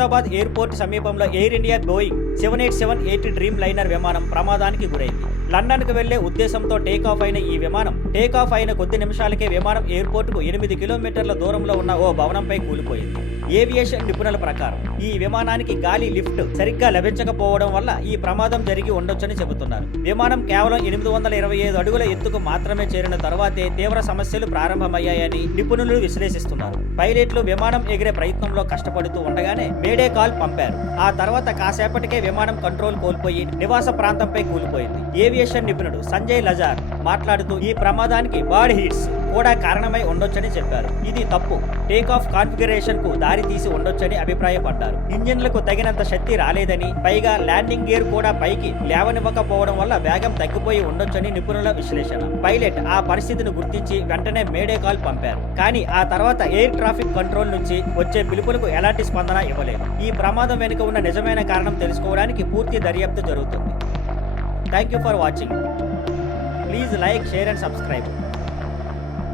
Ahmedabad airport సమీపంలో air India Boeing 787-8 dream liner విమానం ప్రమాదానికి గురైంది. లండన్కు వెళ్లే ఉద్దేశంతో టేకాఫ్ అయిన ఈ విమానం టేకాఫ్ అయిన కొద్ది నిమిషాలకే విమానం ఎయిర్పోర్టుకు 8 కిలోమీటర్ల దూరంలో ఉన్న ఓ భవనంపై కూలిపోయింది. ఏవియేషన్ నిపుణుల ప్రకారం ఈ విమానానికి గాలి లిఫ్ట్ సరిగ్గా లభించకపోవడం వల్ల ఈ ప్రమాదం జరిగి ఉండొచ్చని చెబుతున్నారు. విమానం కేవలం 825 అడుగుల ఎత్తుకు మాత్రమే చేరిన తర్వాతే తీవ్ర సమస్యలు ప్రారంభమయ్యాయని నిపుణులు విశ్లేషిస్తున్నారు. పైలట్లు విమానం ఎగిరే ప్రయత్నంలో కష్టపడుతూ ఉండగానే మేడే కాల్ పంపారు. ఆ తర్వాత కాసేపటికే విమానం కంట్రోల్ కోల్పోయి నివాస ప్రాంతంపై కూలిపోయింది. ఏవియేషన్ నిపుణుడు సంజయ్ లజార్ మాట్లాడుతూ ఈ ప్రమాదానికి బర్డ్ హీట్స్ కూడా కారణమై ఉండొచ్చని చెప్పారు. ఇది తప్పు టేకాఫ్ కాన్ఫిగరేషన్ కు దారి తీసి ఉండొచ్చని అభిప్రాయపడ్డారు. ఇంజిన్లకు తగినంత శక్తి రాలేదని, పైగా ల్యాండింగ్ గేర్ కూడా పైకి లేవనివ్వకపోవడం వల్ల వేగం తగ్గిపోయి ఉండొచ్చని నిపుణుల విశ్లేషణ. పైలట్ ఆ పరిస్థితిని గుర్తించి వెంటనే మేడే కాల్ పంపారు. కానీ ఆ తర్వాత ఎయిర్ ట్రాఫిక్ కంట్రోల్ నుంచి వచ్చే పిలుపులకు ఎలాంటి స్పందన ఇవ్వలేదు. ఈ ప్రమాదం వెనుక ఉన్న నిజమైన కారణం తెలుసుకోవడానికి పూర్తి దర్యాప్తు జరుగుతుంది. Thank you for watching. Please like, share and subscribe.